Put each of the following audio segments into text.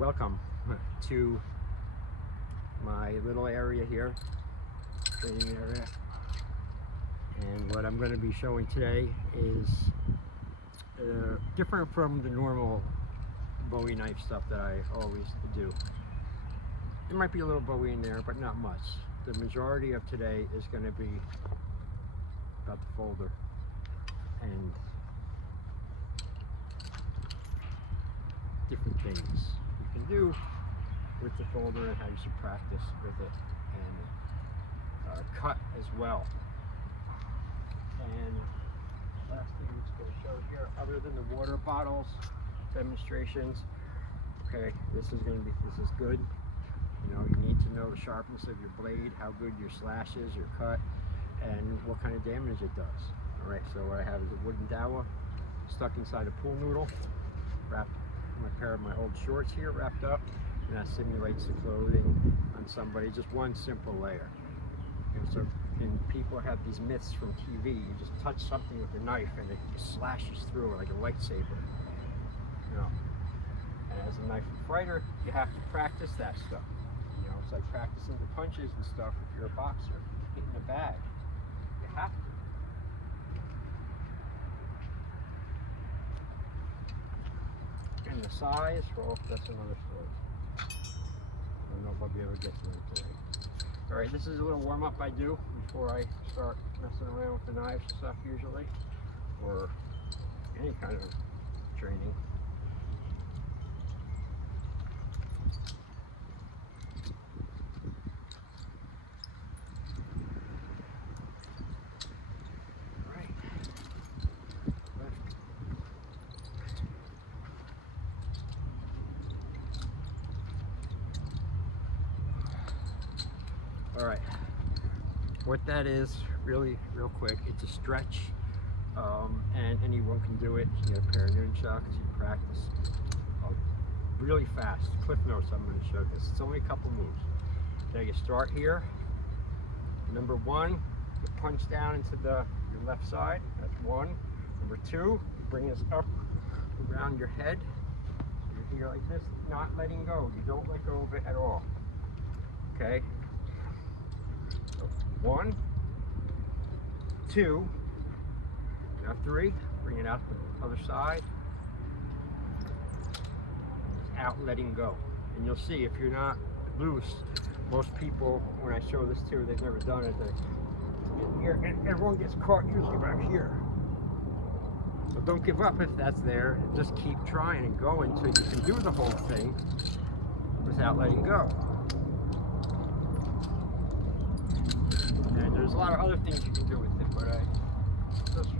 Welcome to my little area here, training area. And what I'm going to be showing today is different from the normal Bowie knife stuff that I always do. There might be a little Bowie in there, but not much. The majority of today is going to be about the folder and different things you can do with the folder and how you should practice with it, and cut as well. And last thing I'm just going to show here, other than the water bottles demonstrations, okay, this is good. You know, you need to know the sharpness of your blade, how good your slash is, your cut, and what kind of damage it does. All right, so what I have is a wooden dowel stuck inside a pool noodle, wrapped my pair of my old shorts here, wrapped up, and that simulates the clothing on somebody, just one simple layer. And people have these myths from TV. You just touch something with a knife and it slashes through like a lightsaber. You know, and as a knife fighter, you have to practice that stuff. You know, it's like practicing the punches and stuff. If you're a boxer, hitting a bag, you have to. And the size, well, that's another story. I don't know if I'll be able to get to it today. All right, this is a little warm up I do before I start messing around with the knives and stuff usually, or any kind of training. All right. All right, what that is, really real quick, it's a stretch, and anyone can do it. You get a pair of nunchucks, you practice really fast. Cliff notes, I'm going to show this. It's only a couple moves. Okay, you start here. Number one, you punch down into your left side. That's one. Number two, you bring this up around your head. You're here like this, not letting go. You don't let go of it at all. Okay. So 1, 2, now 3, bring it out the other side, out letting go. And you'll see if you're not loose, most people, when I show this too, they've never done it, and everyone gets caught usually back here. So don't give up if that's there, just keep trying and going until you can do the whole thing without letting go. And there's a lot of other things you can do with it, but I just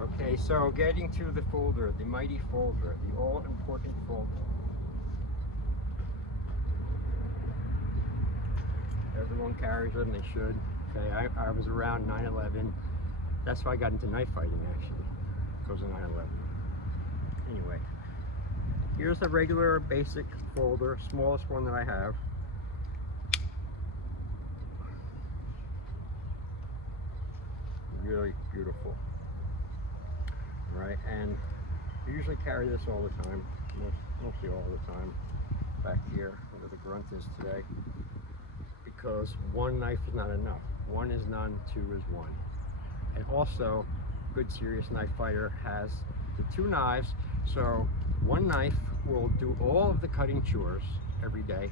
okay, so getting to the folder, the mighty folder, the all-important folder. Everyone carries them, they should. Okay, I was around 9/11. That's why I got into knife fighting, actually. Because of 9/11. Anyway, here's a regular basic folder, smallest one that I have. Really beautiful. Right, and I usually carry this all the time, mostly all the time, back here where the grunt is today, because one knife is not enough. One is none, two is one. And also, good serious knife fighter has the 2 knives, so one knife will do all of the cutting chores every day,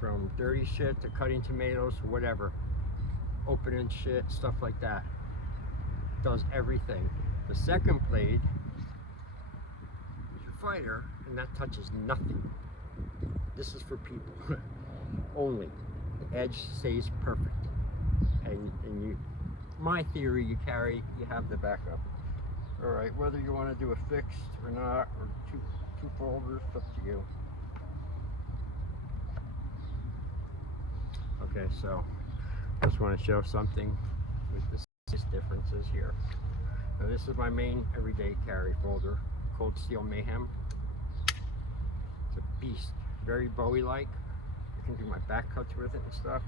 from dirty shit to cutting tomatoes to whatever, opening shit, stuff like that. Does everything. The second blade is your fighter, and that touches nothing. This is for people only. The edge stays perfect, and you. My theory, you have the backup. All right, whether you want to do a fixed or not, or two folders, it's up to you. Okay, so just want to show something with the size differences here. Now this is my main everyday carry folder called Steel Mayhem. It's a beast, very Bowie-like. I can do my back cuts with it and stuff.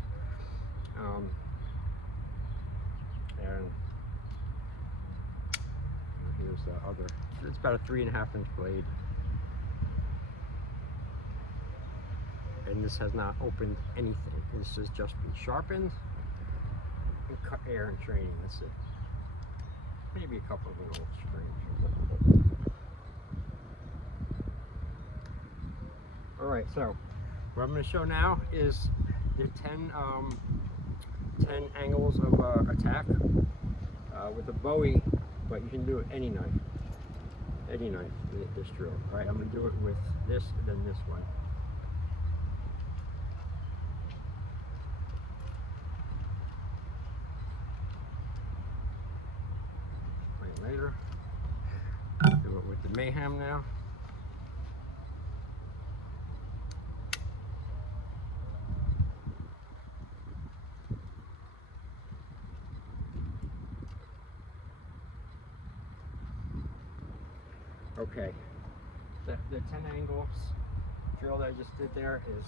And here's the other. It's about a 3.5 inch blade. And this has not opened anything. This has just been sharpened and cut air and training. That's it. Maybe a couple of little strings. Alright, so what I'm going to show now is the 10 angles of attack with a Bowie, but you can do it any knife. Any knife with this drill. Alright, I'm going to do it with this and then this one. Later. Do it with the Mayhem now. Okay, the 10 angles drill that I just did there is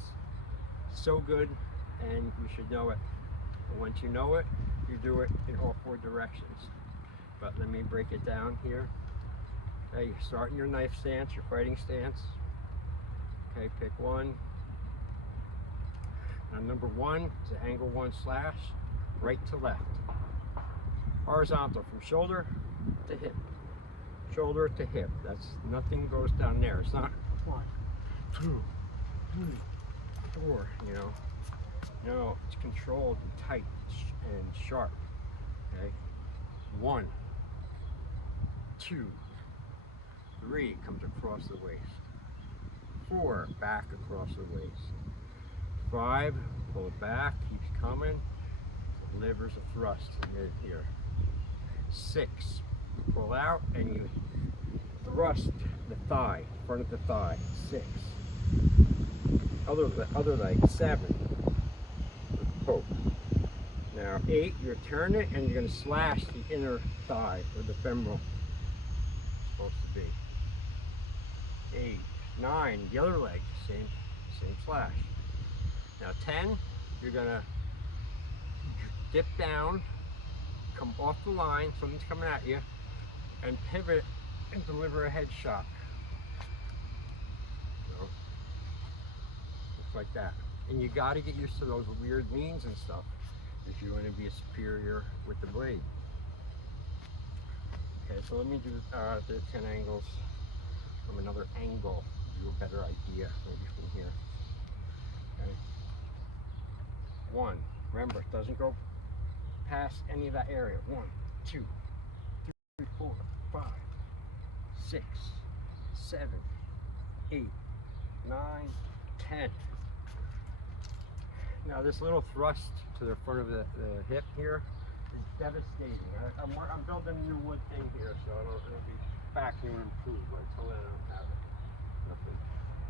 so good, and you should know it. And once you know it, you do it in all 4 directions. But let me break it down here. Okay, you start in your knife stance, your fighting stance. Okay, pick one. Now number 1 is the angle 1 slash, right to left. Horizontal from shoulder to hip. Shoulder to hip. That's nothing goes down there. It's not 1, 2, 3, 4, you know. No, it's controlled and tight and sharp. Okay. 1, 2, 3 comes across the waist. 4 back across the waist. 5 pull it back, keeps coming. Delivers a thrust in here. 6 pull out and you thrust the thigh, front of the thigh. 6. Other leg. 7. Poke. Now 8, you turn it and you're going to slash the inner thigh where the femoral is supposed to be. 8, 9, the other leg, same slash. Now 10, you're going to dip down, come off the line, something's coming at you, and pivot and deliver a headshot. So, just like that. And you got to get used to those weird leans and stuff if you want to be a superior with the blade. Okay, so let me do the 10 angles from another angle, give you a better idea, maybe from here. Okay. 1, remember, it doesn't go past any of that area. 1, 2, 3, 4, 5, 6, 7, 8, 9, 10. Now this little thrust to the front of the hip here is devastating. I'm building a new wood thing here, so it'll be factory improved, but until then I don't have it. Nothing.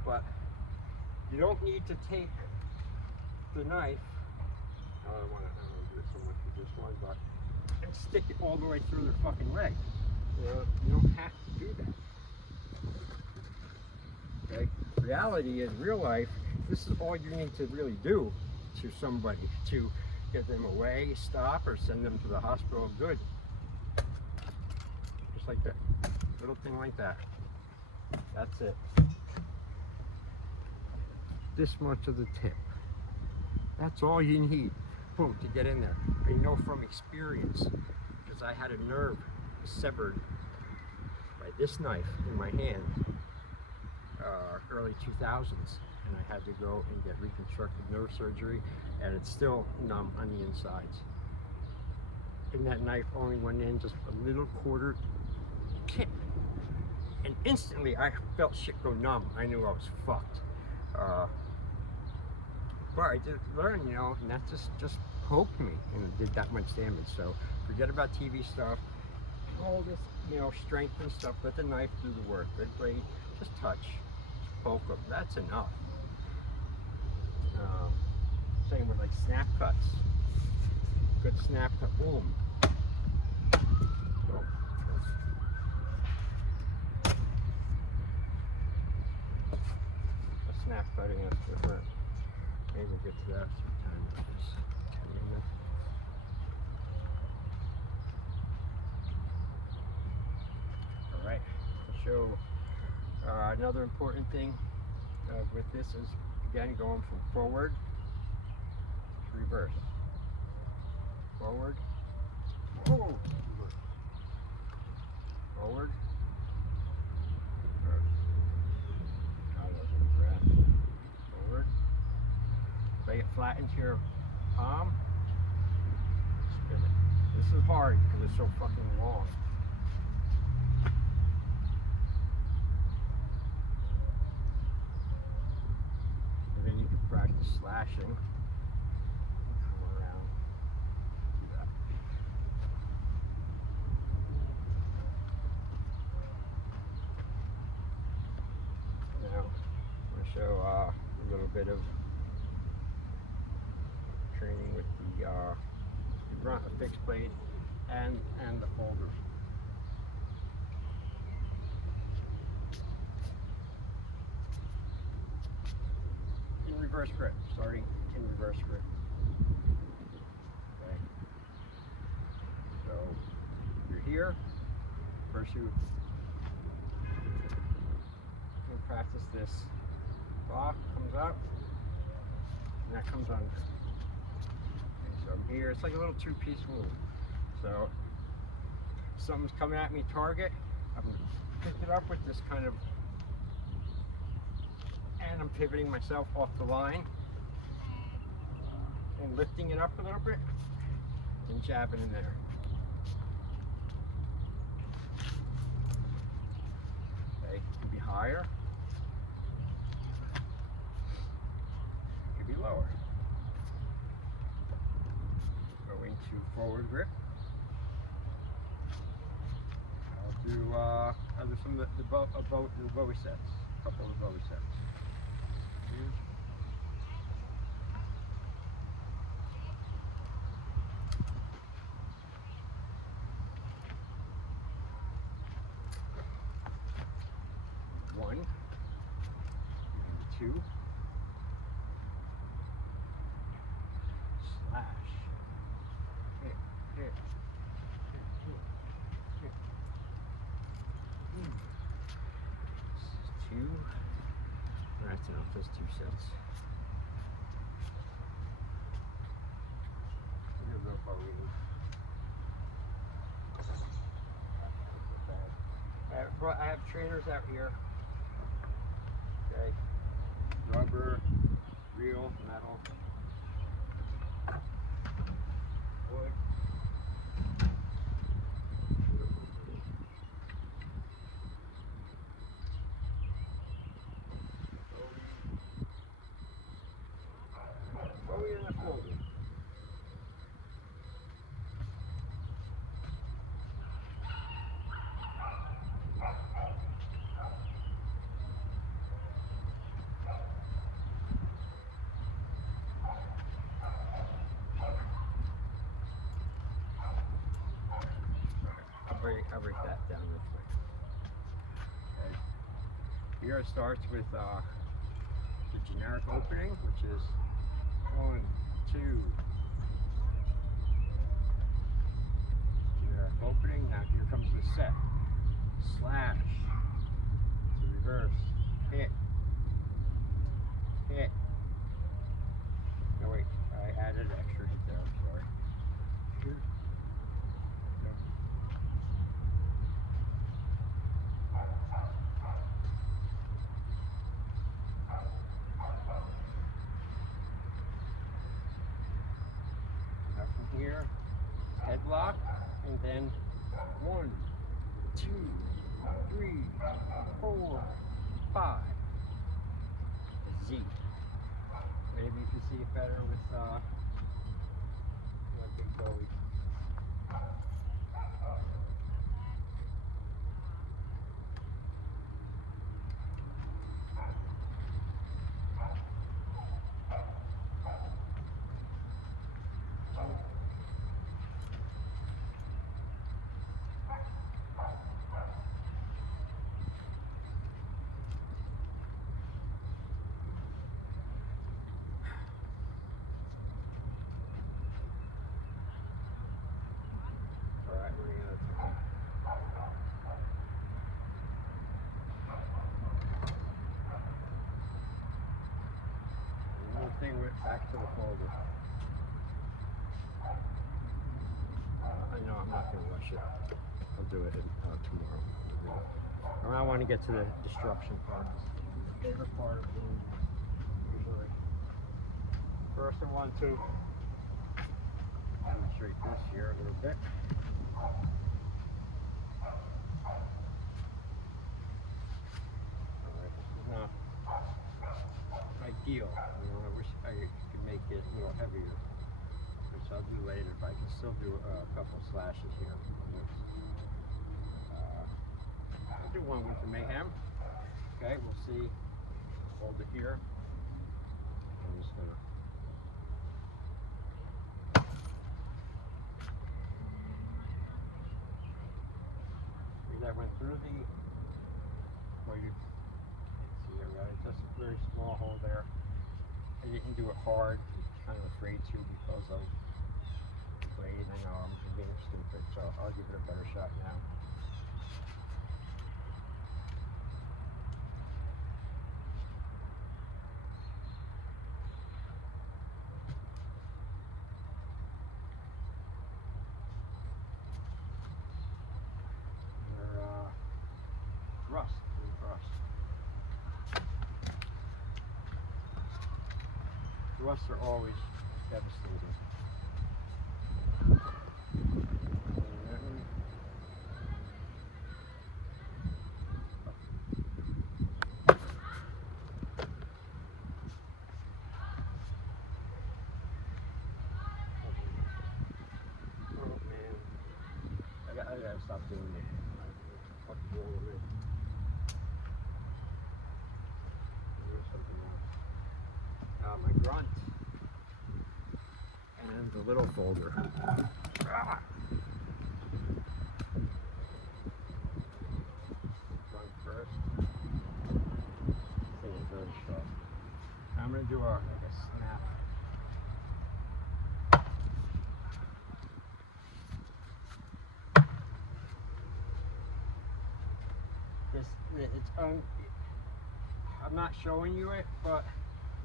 But you don't need to take the knife, I don't want to do it so much with this one, but and stick it all the way through their fucking leg. You don't have to do that. Okay? Reality is, real life, this is all you need to really do to somebody to get them away, stop, or send them to the hospital. Good. Just like that. Little thing like that. That's it. This much of the tip. That's all you need. Boom, to get in there. I know from experience, because I had a nerve severed by this knife in my hand early 2000s, and I had to go and get reconstructive nerve surgery, and it's still numb on the insides. And that knife only went in just a little quarter tip, and instantly I felt shit go numb. I knew I was fucked. But I did learn, you know, and that just poked me and it did that much damage. So forget about TV stuff, all this, you know, strength and stuff. Let the knife do the work. Good blade, just touch, just poke them. That's enough. Same with like snap cuts. Good snap cut, boom. So, snap cutting is different. Maybe we'll get to that sometime with this 10-minute. Alright, I'll show another important thing with this is, again, going from forward to reverse. Forward. Whoa! Forward. Reverse. Forward. Lay it flat into your palm. Spin it. This is hard because it's so fucking long. And then you can practice slashing. Come around. Do that. Now, I'm going to show a little bit of training with the fixed blade and the folder. In reverse grip, starting in reverse grip. Okay. So you're here. First you can practice this. Lock comes up, and that comes under. So I'm here, it's like a little two-piece move. So something's coming at me, target, I'm going to pick it up with this kind of, and I'm pivoting myself off the line and lifting it up a little bit and jabbing in there. Okay, it can be higher, it can be lower. To forward grip. I'll do some of the Bowie sets, a couple of Bowie sets. One, two, slash. Two. That's enough. Those 2 sets. I have trainers out here. Okay. Rubber, real, metal, wood. I'll break that down real quick. Okay. Here it starts with the generic opening, which is 1, 2. Generic opening. Now here comes the set. Slash. To reverse. Hit. Hit. No wait, I added an extra hit there, I'm sorry. Here. Here, headlock, and then 1, 2, 3, 4, 5. Z. Maybe you can see it better with Big Bowie. back to the folder. I know I'm not going to rush it. I'll do it tomorrow. I want to get to the destruction part. The favorite part of being usually. First I want to demonstrate this here a little bit. Alright, this is not ideal. I wish I could make it a little heavier, which I'll do later, but I can still do a couple slashes here. I'll do one with the Mayhem. Okay, we'll see. Hold it here. I'm just gonna. That went through the. Well, you can't see it right. It's just a very small hole there. I didn't do it hard. I'm kind of afraid to because of the blade. I know I'm being stupid, so I'll give it a better shot now. Rusts are always devastating. Oh man, I gotta stop doing it. What's wrong with me? There's something else. My grunt and the little folder. Grunt first. This thing is very sharp. I'm gonna do like a snap. I'm not showing you it, but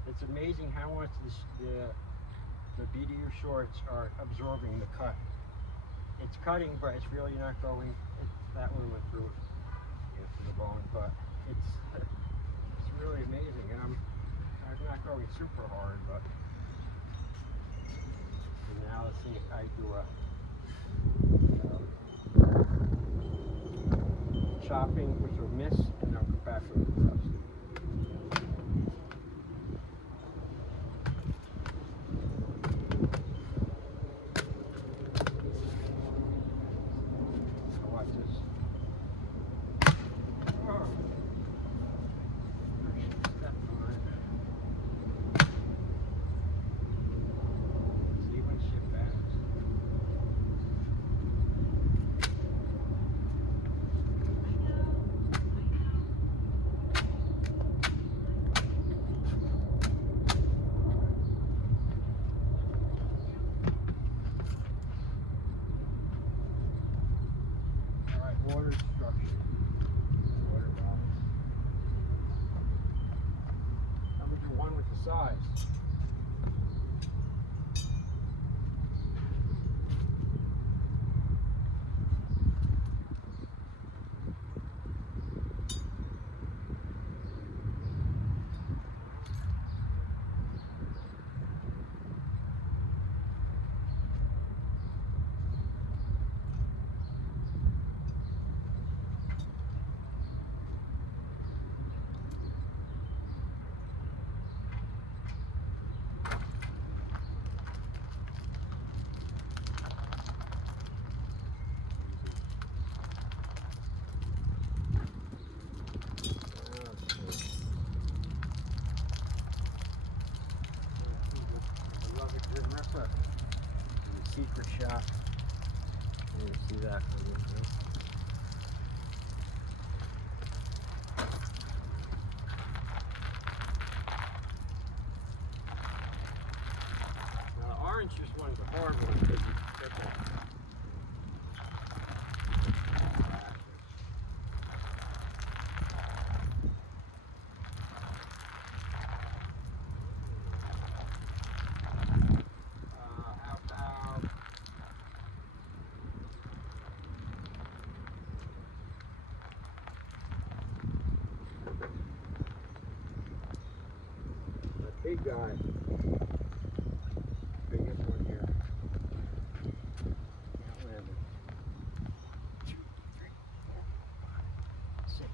it's amazing how much the BDU shorts are absorbing the cut. It's cutting, but it's really not going. That one went through to the bone, but it's really amazing. And I'm not going super hard, but and now let's see if I do a chopping, which will miss, and I'll go back with the rest. Water destruction. Water balance. I'm going to do one with the size. Secret shot. You can see that from here. Now the orange is one of the hard ones because you get that. big guy. Biggest one here. Can't land it. 2, 3, 4, 5, 6.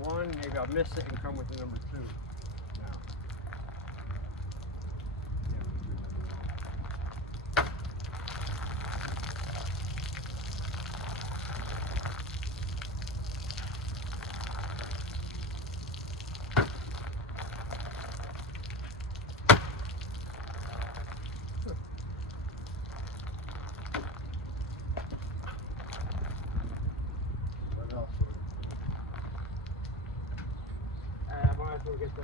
One, maybe I'll miss it and come with the number 2. Now. What else? I might as well get the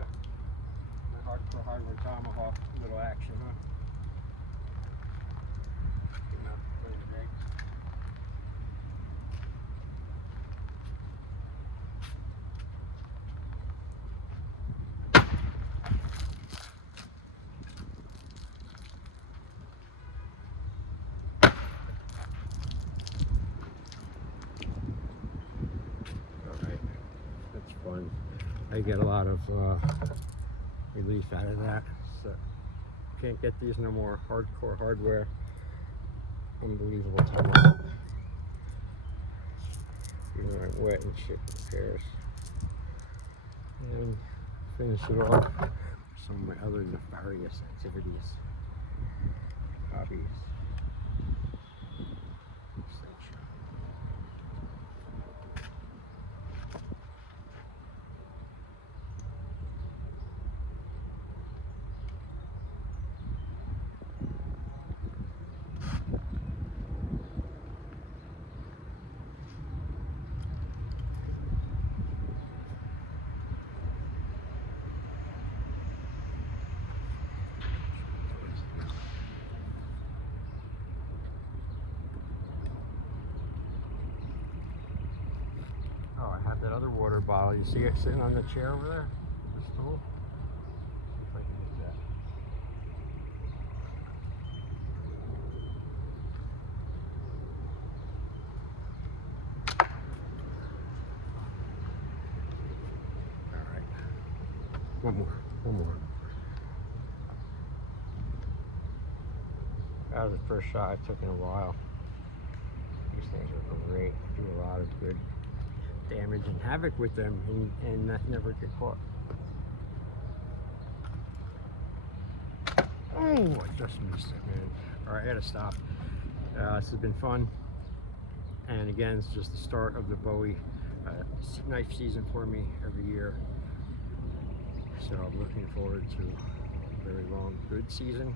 hardcore hardware tomahawk little action, huh? Play the big. Alright, that's fun. I get a lot of relief out of that. So can't get these no more. Hardcore hardware. Unbelievable tomahawk. Even when I'm wet and shit repairs. And finish it off with some of my other nefarious activities. Hobbies. Oh, I have that other water bottle. You see it sitting on the chair over there? The stool? See if I can get that. Alright. One more. That was the first shot I took in a while. These things are great. Do a lot of good damage and havoc with them and never get caught. Oh, I just missed it, man. Alright, I gotta stop. This has been fun. And again, it's just the start of the Bowie knife season for me every year. So I'm looking forward to a very long, good season.